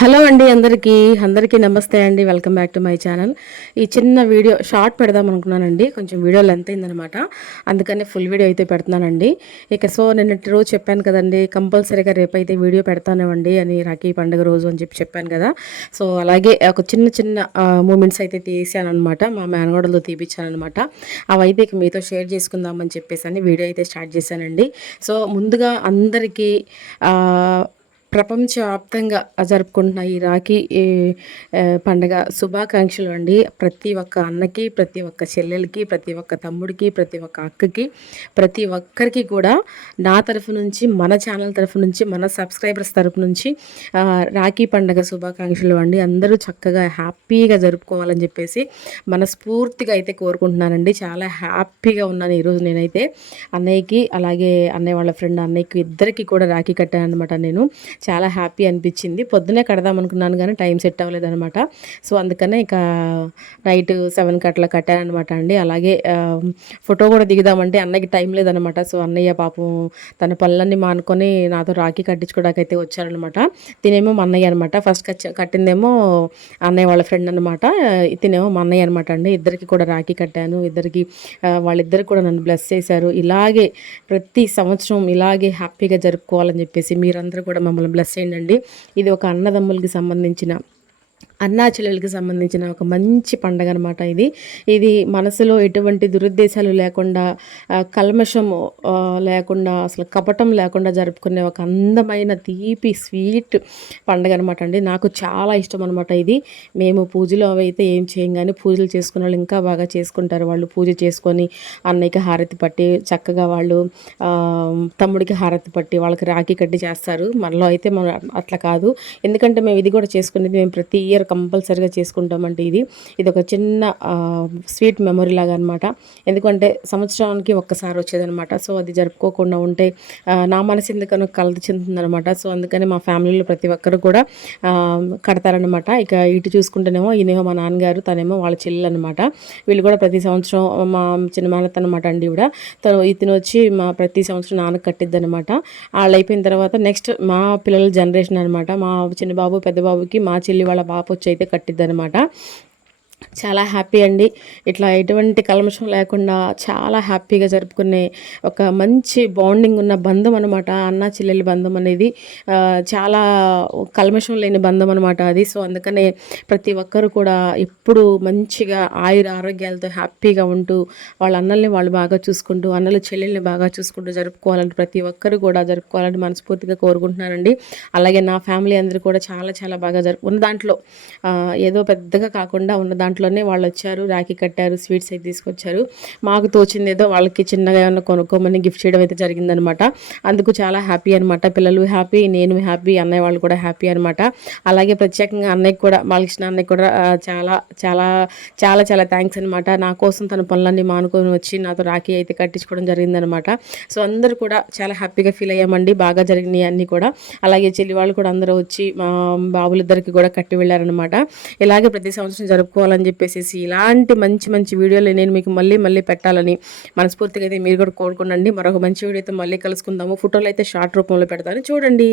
Hello అండి అందరికీ నమస్తే అండి. Welcome back to my channel. ఈ చిన్న వీడియో షార్ట్ పెడదాం అనుకున్నానండి. కొంచెం వీడియో లెంత్ అయిందనమాట. అందుకని ఫుల్ వీడియో అయితే పెడుతున్నానండి. సో నిన్నటి రోజు చెప్పాను కదండి, కంపల్సరీగా రేపైతే వీడియో పెడతానేవండి అని, రాఖీ పండుగ రోజు అని చెప్పాను కదా. సో అలాగే ఒక చిన్న చిన్న మూమెంట్స్ అయితే తీసానమాట. మా మేనగోడలతో తీపిచ్చానమాట. అవైతే మీతో షేర్ చేసుకుందామని చెప్పేసి అని వీడియో అయితే స్టార్ట్ చేశానండి. సో ముందుగా అందరికీ ప్రపంచవ్యాప్తంగా జరుపుకుంటున్న ఈ రాఖీ పండగ శుభాకాంక్షలు అండి. ప్రతి ఒక్క అన్నకి, ప్రతి ఒక్క చెల్లెలకి, ప్రతి ఒక్క తమ్ముడికి, ప్రతి ఒక్క అక్కకి, ప్రతి ఒక్కరికి కూడా నా తరఫు నుంచి, మన ఛానల్ తరఫు నుంచి, మన సబ్స్క్రైబర్స్ తరఫు నుంచి రాఖీ పండగ శుభాకాంక్షలు అండి. అందరూ చక్కగా హ్యాపీగా జరుపుకోవాలని చెప్పేసి మనస్ఫూర్తిగా అయితే కోరుకుంటున్నానండి. చాలా హ్యాపీగా ఉన్నాను ఈరోజు నేనైతే. అన్నయ్యకి, అలాగే అన్నయ్య వాళ్ళ ఫ్రెండ్ అన్నయ్యకి ఇద్దరికి కూడా రాఖీ కట్టాను అనమాట. నేను చాలా హ్యాపీ అనిపించింది. పొద్దునే కడదాం అనుకున్నాను కానీ టైం సెట్ అవ్వలేదనమాట. సో అందుకనే ఇక నైట్ 7కి అట్లా కట్టానమాట అండి. అలాగే ఫోటో కూడా దిగుదామంటే అన్నయ్యకి టైం లేదనమాట. సో అన్నయ్య పాపం తన పనులన్నీ మానుకొని నాతో రాఖీ కట్టించుకోవడానికి అయితే వచ్చారనమాట. తినేమో మా అన్నయ్య అనమాట. ఫస్ట్ కట్టిందేమో అన్నయ్య వాళ్ళ ఫ్రెండ్ అనమాట. తినేమో మా అన్నయ్య అనమాట అండి. ఇద్దరికి కూడా రాఖీ కట్టాను. వాళ్ళిద్దరికి కూడా నన్ను బ్లెస్ చేశారు. ఇలాగే ప్రతి సంవత్సరం ఇలాగే హ్యాపీగా జరుపుకోవాలని చెప్పేసి మీరందరూ కూడా మమ్మల్ని బ్లెస్ చేయండి. ఇది ఒక అన్నదమ్ములకి సంబంధించిన, అన్నా చెల్లెలకి సంబంధించిన ఒక మంచి పండగ అనమాట. ఇది మనసులో ఎటువంటి దురుద్దేశాలు లేకుండా, కల్మషం లేకుండా, అసలు కపటం లేకుండా జరుపుకునే ఒక అందమైన తీపి స్వీట్ పండగ అనమాట అండి. నాకు చాలా ఇష్టం అనమాట ఇది. మేము పూజలు అవి అయితే ఏం చేయం కానీ పూజలు చేసుకునే వాళ్ళు ఇంకా బాగా చేసుకుంటారు. వాళ్ళు పూజ చేసుకొని అన్నయ్యకి హారతి పట్టి చక్కగా వాళ్ళు తమ్ముడికి హారతి పట్టి వాళ్ళకి రాఖీ కట్టి చేస్తారు. మనలో అయితే అట్లా కాదు. ఎందుకంటే మేము ఇది కూడా చేసుకునేది మేము ప్రతి ఇయర్ కంపల్సరీగా చేసుకుంటామంటే ఇది ఒక చిన్న స్వీట్ మెమొరీ లాగా అనమాట. ఎందుకంటే సంవత్సరానికి ఒక్కసారి వచ్చేదనమాట. సో అది జరుపుకోకుండా ఉంటే నా మనసు ఎందుకనో కలత చెందుతుందనమాట. సో అందుకని మా ఫ్యామిలీలో ప్రతి ఒక్కరు కూడా కడతారనమాట. ఇక ఇటు చూసుకుంటేనేమో ఈయనేమో మా నాన్నగారు, తనేమో వాళ్ళ చెల్లెలు అనమాట. వీళ్ళు కూడా ప్రతి సంవత్సరం మా చిన్న మేనత్త అనమాట అండి. ఇతను వచ్చి మా ప్రతి సంవత్సరం నాన్నకు కట్టిద్ది అనమాట. వాళ్ళు అయిపోయిన తర్వాత నెక్స్ట్ మా పిల్లల జనరేషన్ అనమాట. మా చిన్న బాబు పెద్ద బాబుకి మా చెల్లి వాళ్ళ బాబు వచ్చి అయితే కట్టిద్ది అనమాట. చాలా హ్యాపీ అండి. ఇట్లా ఎటువంటి కల్మషం లేకుండా చాలా హ్యాపీగా జరుపుకునే ఒక మంచి బాండింగ్ ఉన్న బంధం అనమాట. అన్న చెల్లెలి బంధం అనేది చాలా కల్మషం లేని బంధం అనమాట అది. సో అందుకనే ప్రతి ఒక్కరు కూడా ఎప్పుడు మంచిగా ఆరోగ్యాలతో హ్యాపీగా ఉంటూ వాళ్ళ అన్నల్ని వాళ్ళు బాగా చూసుకుంటూ, అన్నలు చెల్లెల్ని బాగా చూసుకుంటూ జరుపుకోవాలని ప్రతి ఒక్కరు కూడా జరుపుకోవాలని మనస్ఫూర్తిగా కోరుకుంటున్నానండి. అలాగే నా ఫ్యామిలీ అందరూ కూడా చాలా చాలా బాగా ఉన్న దాంట్లో ఏదో పెద్దగా కాకుండా ఉన్న దాంట్లోనే వాళ్ళు వచ్చారు, రాఖీ కట్టారు, స్వీట్స్ అయితే తీసుకొచ్చారు. మాకు తోచింది ఏదో వాళ్ళకి చిన్నగా ఏమన్నా కొనుక్కోమని గిఫ్ట్ చేయడం అయితే జరిగిందనమాట. అందుకు చాలా హ్యాపీ అనమాట. పిల్లలు హ్యాపీ, నేను హ్యాపీ, అన్నయ్య వాళ్ళు కూడా హ్యాపీ అనమాట. అలాగే ప్రత్యేకంగా అన్నయ్యకి కూడా, బాలకృష్ణ అన్నయ్యకి కూడా చాలా చాలా చాలా చాలా థ్యాంక్స్ అనమాట. నా కోసం తన పనులన్నీ మానుకొని వచ్చి నాతో రాఖీ అయితే కట్టించుకోవడం జరిగిందనమాట. సో అందరూ కూడా చాలా హ్యాపీగా ఫీల్ అయ్యామండి. బాగా జరిగినాయి అన్నీ కూడా. అలాగే చెల్లి వాళ్ళు కూడా అందరూ వచ్చి మా బాబులిద్దరికి కూడా కట్టి వెళ్ళారనమాట. ఇలాగే ప్రతి సంవత్సరం జరుపుకోవాలని చెప్పేసి ఇలాంటి మంచి మంచి వీడియోలు నేను మీకు మళ్ళీ పెట్టాలని మనస్ఫూర్తిగా అయితే మీరు కూడా కోరుకోండి. మరొక మంచి వీడియోతో మళ్ళీ కలుసుకుందాము. ఫోటోలు అయితే షార్ట్ రూపంలో పెడతాను, చూడండి.